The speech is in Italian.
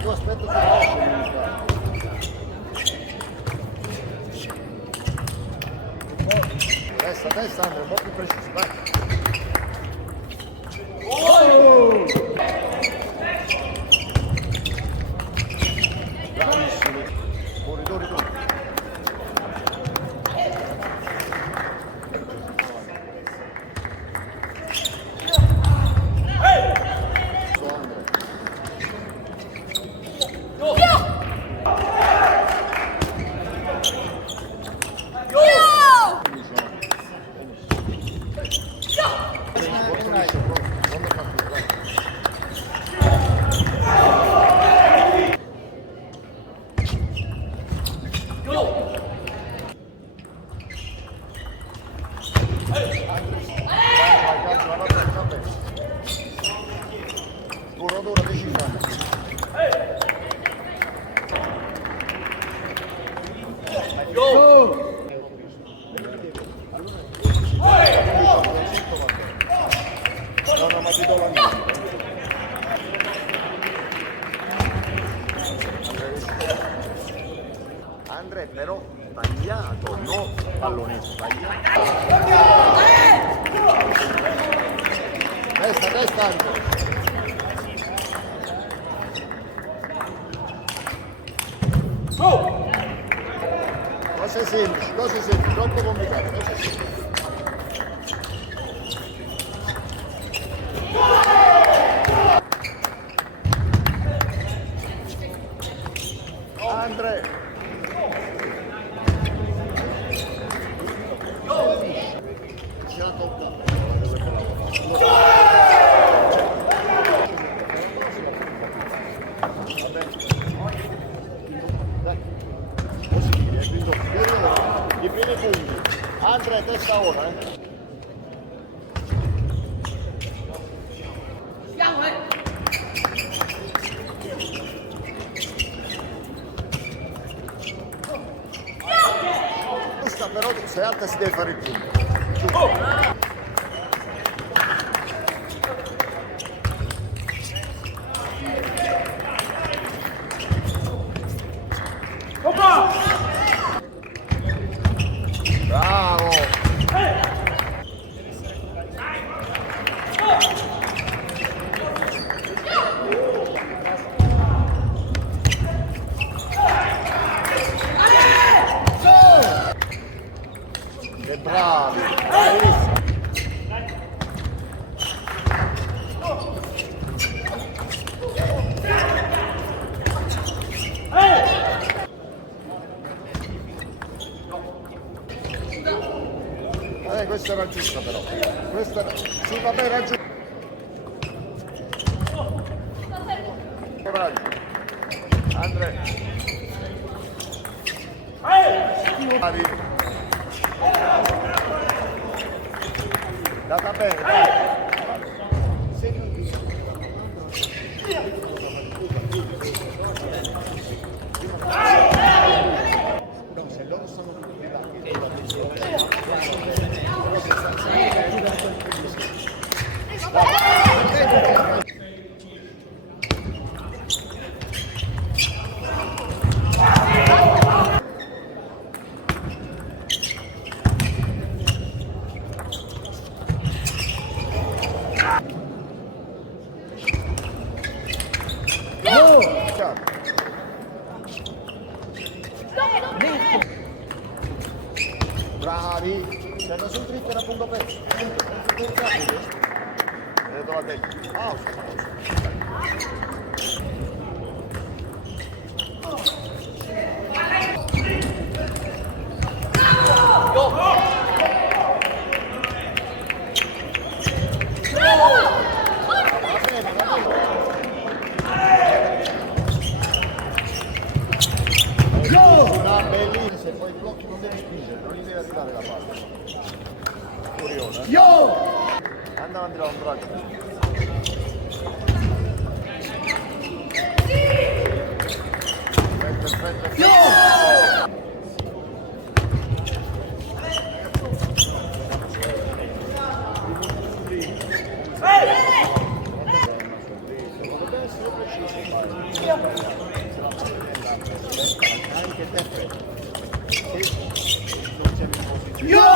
tu aspetta se lascia. Testa, Andrea, un po' più preciso, vai. Oh! Bravissimo. Corridori tu. Andrea però tagliato, no pallonetto, tagliato. Testa Andrea. Cose semplici, troppo complicate, cose semplici. Andrea. Andrea, testa ora, Questa però se alta si deve fare il punto. Bravo! Che bravi! Questa era giusta però. Questa era... Sì, vabbè, era giusta. Andrea. Bravi. Data bene, dai. Se loro sono tutti là, bravi, se non sono dritte da punto perso. Vedo la tecnica. Pausa. Bellissimo, se poi blocchi non devi spingere, non gli devi arrivare la palla. Curiosa. Yo! Anda avanti da un braccio. Perfetto. Yo! Dovrebbe essere preciso. Anche te freddo. Non siamo in posizione.